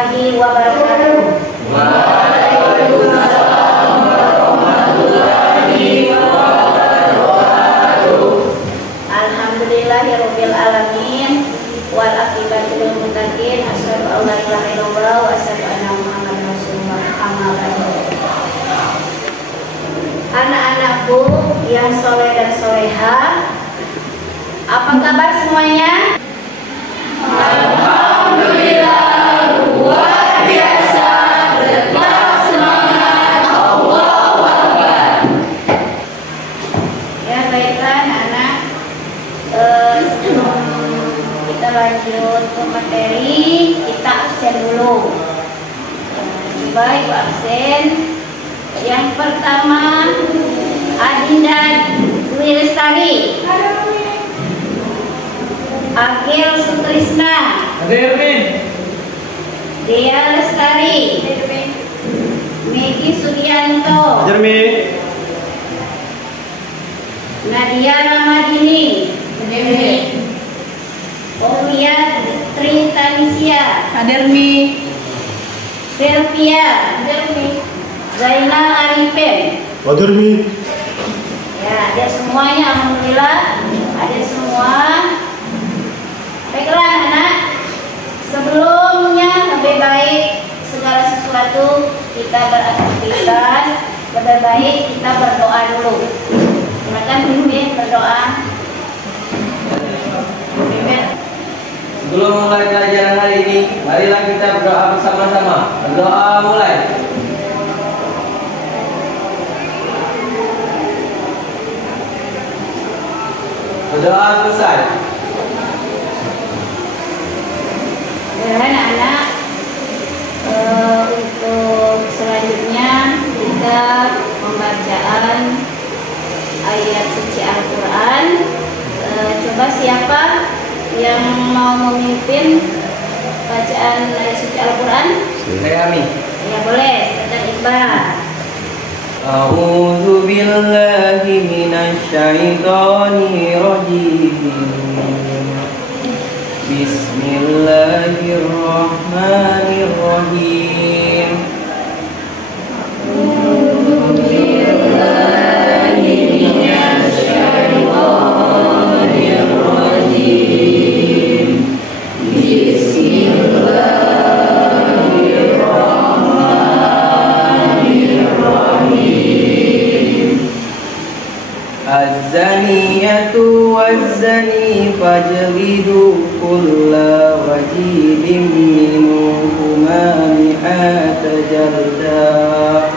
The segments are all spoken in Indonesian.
warahmatullahi wabarakatuh. Waalaikumsalam warahmatullahi wabarakatuh. Alhamdulillahirabbil alamin wal aqibatu lil muttaqin. Asyhadu an la ilaha illallah wa asyhadu anna Muhammadar Rasulullah. Amma ba'du. Anak-anakku yang soleh dan soleha, apa kabar semuanya? Alhamdulillah, luar biasa, tetap semangat, Allahu Akbar. Ya baiklah anak-anak, sebelum kita lanjut ke materi, kita absen dulu. Coba ibu absen. Yang pertama, Adinda Dwi Lestari, Agil Sutrisna, Hadir, Min. Dea Lestari, Megi Sudianto, Hadir, Min. Nadia Ramadini, Omia Tritanisia, Hadir Mi. Sylvia, Zainal Arifin. Hadir, Min. Ya, ada semuanya, alhamdulillah, ada semua. Baiklah anak, sebelumnya lebih baik segala sesuatu kita beraktivitas, lebih baik kita berdoa dulu. Silakan Mimin berdoa. Mimin. Sebelum mulai pelajaran hari ini, marilah kita berdoa bersama-sama. Berdoa mulai. Berdoa selesai. Ya anak-anak, untuk selanjutnya kita pembacaan ayat suci Al-Quran. Coba siapa yang mau memimpin bacaan ayat suci Al-Quran? Kami. Ya boleh, silakan Iqbal. A'udzu billahi minasy syaithanir rajim. Bismillahirrahmanirrahim. Az-zaniyatu waz-zani fajlidu kulla wajidin minhuma mi'ata jaldah.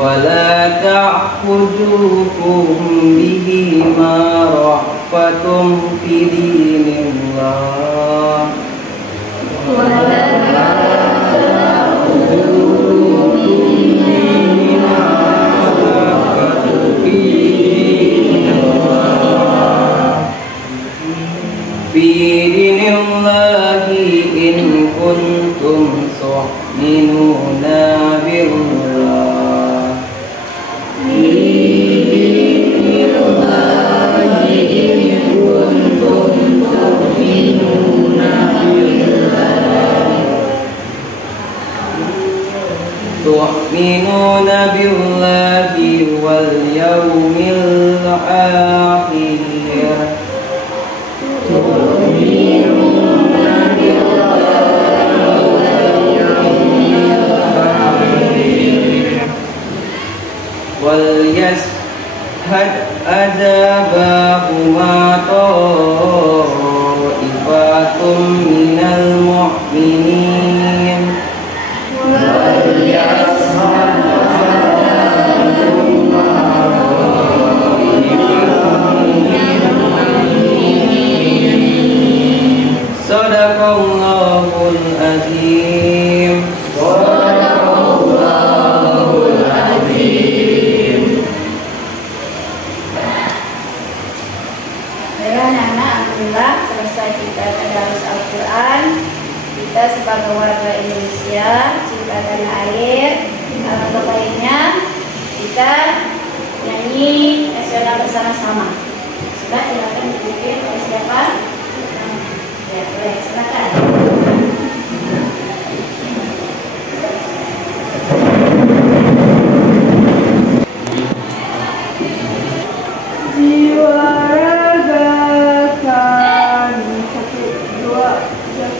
ولا تعخذوكم بهما رأفة في دين الله في دين الله إن كنتم تؤمنون بالله. تؤمنون بالله واليوم الآخر وليشهد عذابهما طائفة من المؤمنين Sadaqallahul azim. Sadaqallahul azim. Ya anak-anak, alhamdulillah ya, cinta tanah air. Untuk lainnya kita nyanyi nasional bersama-sama. Sudah, silakan dipimpin oleh siapa? Ya, boleh, silakan. Jiwa raga kami, 1, 2, 3.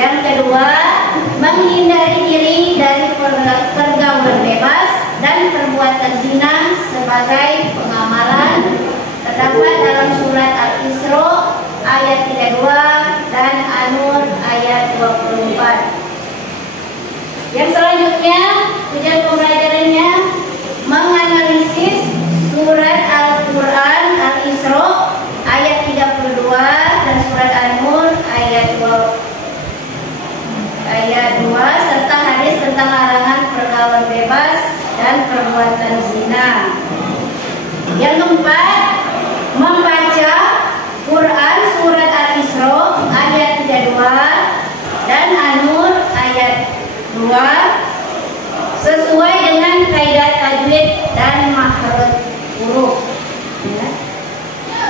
Yang kedua, menghindari diri dari pergaulan bebas dan perbuatan zina sebagai pengamalan terdapat dalam surat Al-Isra ayat 32 dan An-Nur ayat 24. Yang selanjutnya, tujuan pembelajarannya menganalisis surat Al-Quran Al-Isra ayat 32 dan surat An-Nur ayat 2 serta hadis tentang larangan pergaulan bebas dan perbuatan zina. Yang keempat, membaca Quran surat Al-Isra ayat 32 dan An-Nur ayat 2 sesuai dengan kaidah tajwid dan makhraj huruf.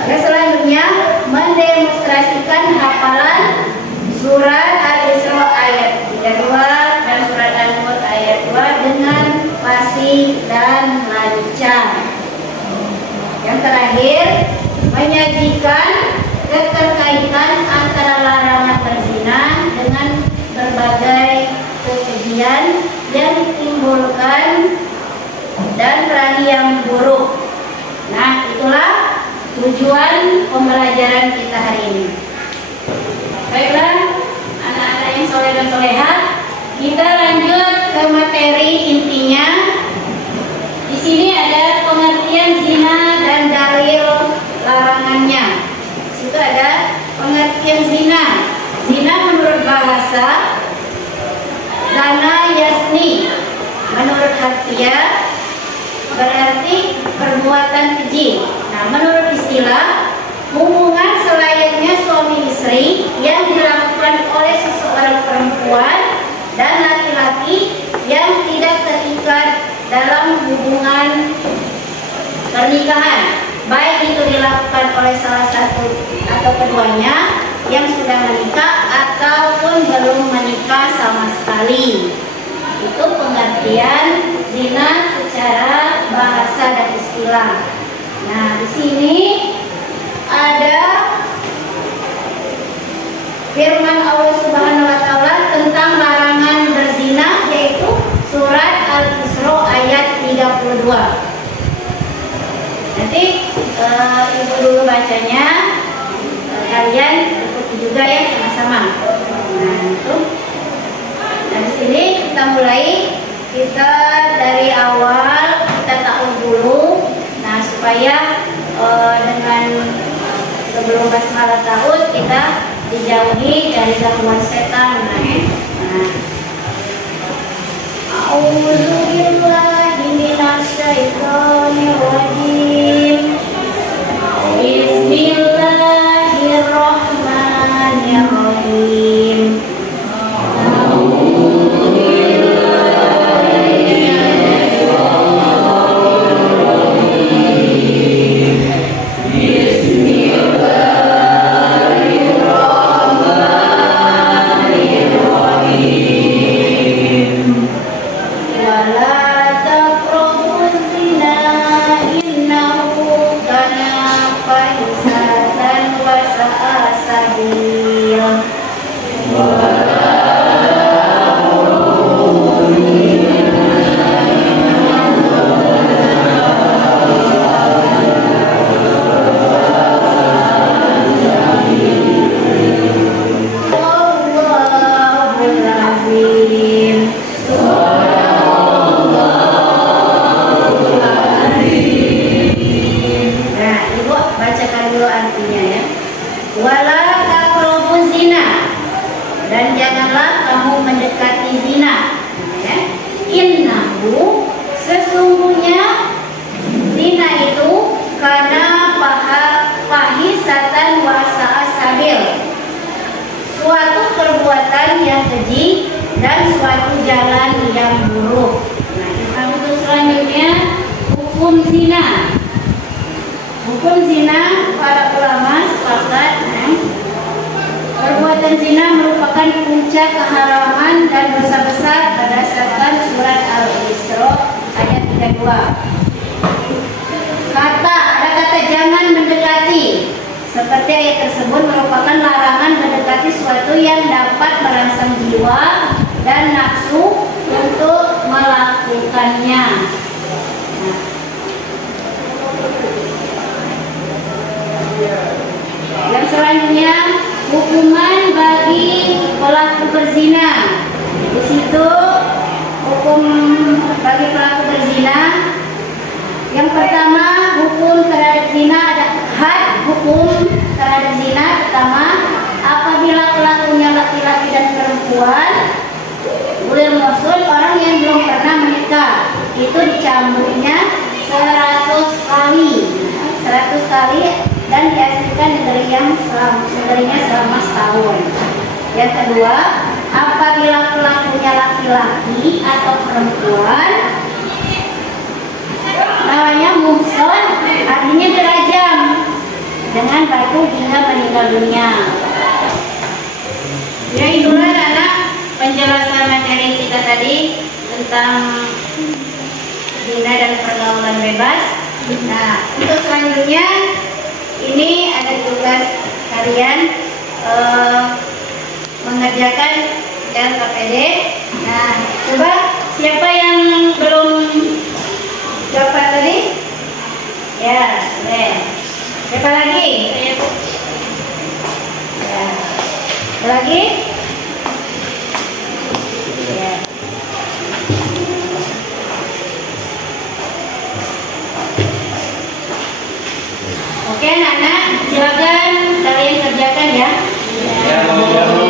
Yang selanjutnya, mendemonstrasikan hafalan surat Al-Isra ayat 32 dan surat An-Nur ayat 2 dengan fasih dan lancar. Yang terakhir, menyajikan keterkaitan antara larangan berzina dengan berbagai kekejian yang ditimbulkan dan perangi yang buruk. Nah, itulah tujuan pembelajaran kita hari ini. Baiklah, anak-anak yang soleh dan soleha, kita lanjut ke materi intinya. Di sini ada pengertian zina dan dalil larangannya. Di situ ada pengertian zina. Zina menurut bahasa, zana yasni. Menurut harfiah berarti perbuatan keji. Nah, menurut istilah, hubungan selayaknya suami istri yang dilakukan oleh seseorang perempuan dan laki-laki yang tidak terikat dalam hubungan pernikahan, baik itu dilakukan oleh salah satu atau keduanya yang sudah menikah ataupun belum menikah sama sekali. Itu pengertian zina secara bahasa dan istilah. Nah, di sini ada firman Allah Subhanahu wa taala tentang larangan berzina, yaitu surat Al-Isra ayat 32. Nanti Ibu dulu bacanya, kalian ikuti juga ya sama-sama. Nah, itu. Dari sini kita mulai, kita dari awal kita tahu dulu. Nah, supaya dengan sebelum basmalah ta'awudz kita dijauhi dari gangguan setan. Nah, A'udzubillahi minasyaitonirrajim. Bismillahirrahmanirrahim. Dan janganlah kamu mendekati zina. Innahu, sesungguhnya zina itu karena fahisatan wa sabil, suatu perbuatan yang keji dan suatu jalan yang buruk. Nah, untuk selanjutnya hukum zina. Hukum zina, para ulama sepakat perbuatan zina merupakan puncak keharaman dan dosa besar berdasarkan surat Al-Isra ayat 32. Ada kata jangan mendekati. Seperti ayat tersebut merupakan larangan mendekati sesuatu yang dapat merangsang jiwa dan nafsu untuk melakukannya. Yang selanjutnya hukuman bagi pelaku berzina. Di situ hukum bagi pelaku berzina. Yang pertama, hukum terhadap zina ada had hukum terhadap zina. Pertama, apabila pelakunya laki-laki dan perempuan, ulil musul, orang yang belum pernah menikah, itu dicambuknya 100 kali. 100 kali dan diasingkan negerinya selama setahun. Yang kedua, apabila pelakunya laki-laki atau perempuan, namanya muhson, artinya dirajam dengan batu hingga meninggal dunia. Ya, itulah anak penjelasan materi kita tadi tentang zina dan pergaulan bebas. Nah, untuk selanjutnya ini ada tugas kalian mengerjakan LKPD. Nah, coba siapa yang belum dapat tadi? Ya, boleh. Siapa lagi? Ya. Lagi? Ya. Oke, anak-anak, silakan kalian kerjakan ya. Ya, Bu.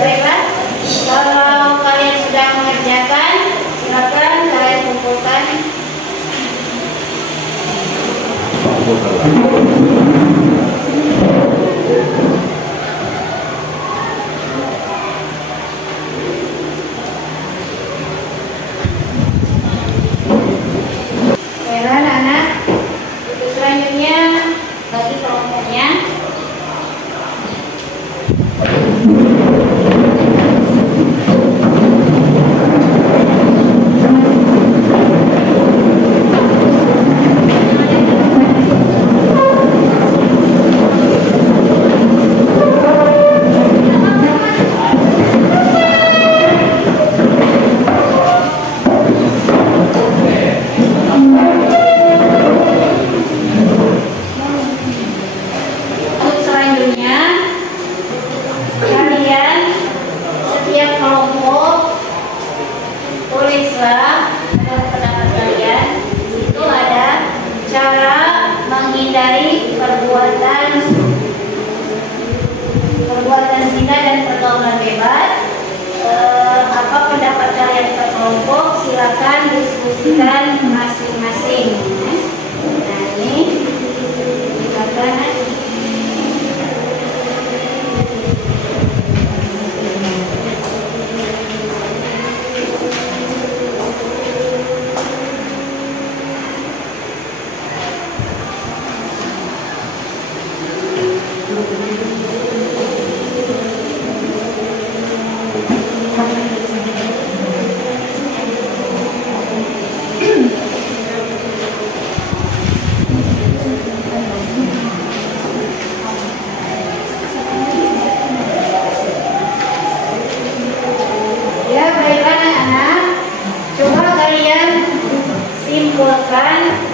Baiklah, kalau kalian sudah mengerjakan, silakan kalian kumpulkan. perbuatan zina dan pergaulan bebas. Apa pendapat kalian per kelompok? Silakan diskusikan masing-masing. Nah ini silakan.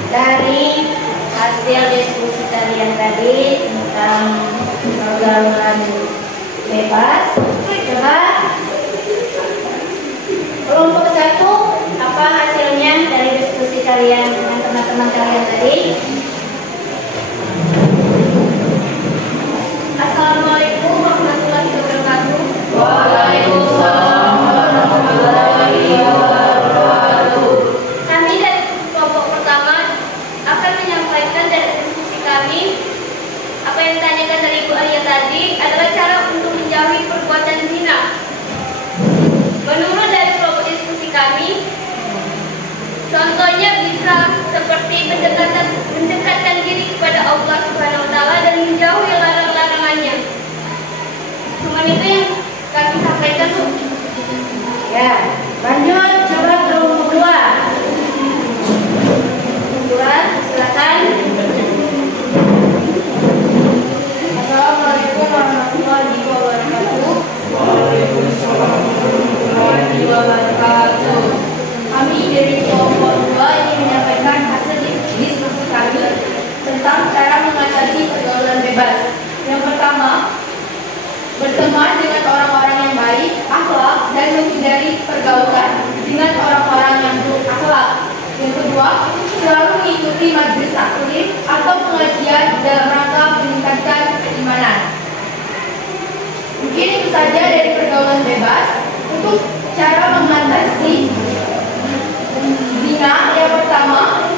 Dari hasil diskusi kalian tadi tentang pergaulan bebas, coba kelompok 1 apa hasilnya dari diskusi kalian dengan teman-teman kalian tadi? Assalamualaikum warahmatullahi wabarakatuh. Waalaikumsalam warahmatullahi wabarakatuh. Kami dari kelompok pertama akan menyampaikan dari diskusi kami. Apa yang ditanyakan dari Ibu Alia tadi adalah cara untuk menjauhi perbuatan zina. Menurut dari kelompok diskusi kami, contohnya bisa seperti mendekatkan diri kepada Allah Subhanahu wa Ta'ala dan menjauhi larang-larangannya. Cuma itu yang kami sampaikan, Bu. Ya, lanjut coba kelompok 2. Silakan. Assalamualaikum warahmatullahi wabarakatuh. Waalaikumsalam warahmatullahi wabarakatuh. Kami dari kelompok 2 ingin menyampaikan hasil diskusi kami tentang cara mengatasi pergaulan bebas. Yang pertama, berteman dengan orang-orang yang baik, akhlak, dan menghindari pergaulan dengan orang-orang yang buruk akhlak. Yang kedua, selalu mengikuti majelis taklim atau pengajian dalam rangka meningkatkan keimanan. Mungkin itu saja dari pergaulan bebas. Untuk cara mengatasi zina, yang pertama,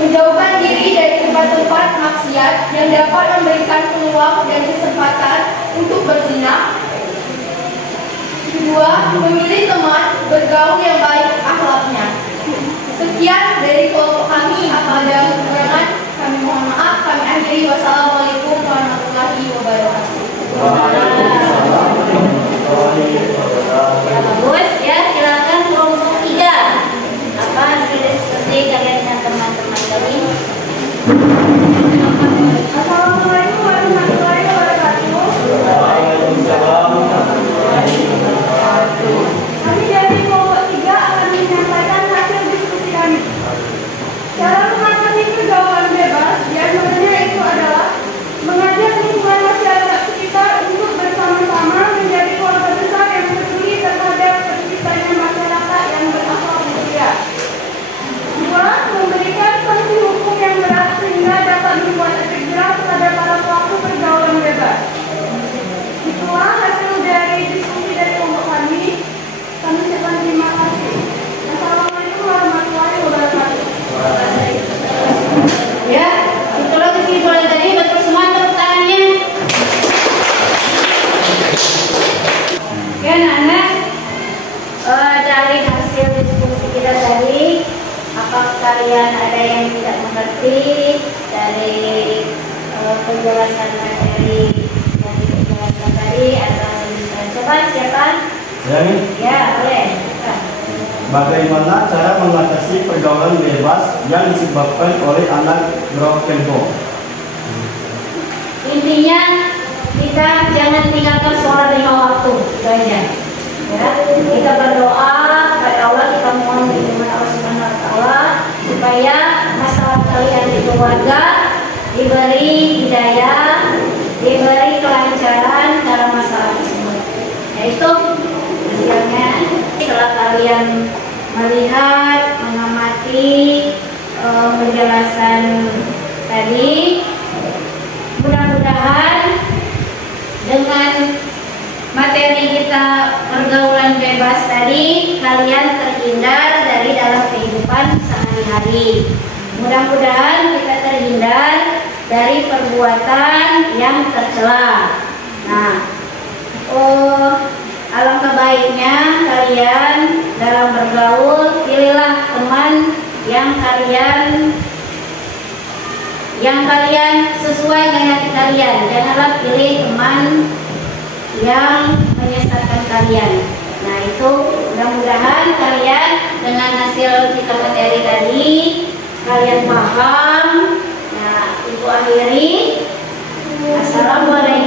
menjauhkan diri dari tempat-tempat maksiat yang dapat memberikan peluang dan kesempatan untuk berzina. Kedua, memilih teman bergaul yang baik akhlaknya. Sekian dari kelompok kami. Apabila ada kekurangan, kami mohon maaf. Kami akhiri. Wassalamualaikum warahmatullahi wabarakatuh. Bagus ya, silakan kelompok 3. Apa hasil diskusi kalian dengan teman-teman tadi? Assalamualaikum warahmatullahi wabarakatuh. Waalaikumsalam warahmatullahi wabarakatuh. Kami dari kelompok 3 akan menyampaikan hasil diskusi kami. Cara mengatasi pergaulan bebas diantaranya itu adalah mengajak lingkungan masyarakat sekitar untuk bersama-sama menjadi keluarga besar yang peduli terhadap terciptanya masyarakat yang berakhlak mulia. Dua, memberikan sanksi hukum yang berat sehingga dapat membuat efek jerah kepada para pelaku pergaulan bebas. Itulah hasil dari diskusi dari kelompok kami. Kami ucapkan terima kasih. Assalamualaikum warahmatullahi wabarakatuh. Ya, itulah kesimpulan tadi. Betul semua, tepuk tangannya. Ya, anak-anak, dari hasil diskusi kita tadi, apakah kalian ada yang tidak mengerti dari penjelasan materi dari penjelasan tadi? Yani, Ya, boleh. bagaimana cara mengatasi pergaulan bebas yang disebabkan oleh anak broken home? Intinya kita jangan tinggalkan sholat 5 waktu, itu aja. Ya, kita berdoa kepada Allah, kita mohon perlindungan Allah Subhanahu Wa Taala supaya masalah kalian di keluarga diberi hidayah, diberi kelancaran dalam masalah tersebut. Yaitu hasilnya setelah kalian melihat, mengamati penjelasan tadi, mudah-mudahan dengan materi kita pergaulan bebas tadi kalian terhindar dari dalam kehidupan sehari-hari. Mudah-mudahan kita terhindar dari perbuatan yang tercela. Nah, alangkah baiknya kalian dalam bergaul pilihlah teman yang kalian sesuai dengan hati kalian. Janganlah pilih teman yang menyesatkan kalian. Nah, itu mudah-mudahan kalian dengan hasil kita materi tadi kalian paham. Nah, ibu akhiri. Assalamualaikum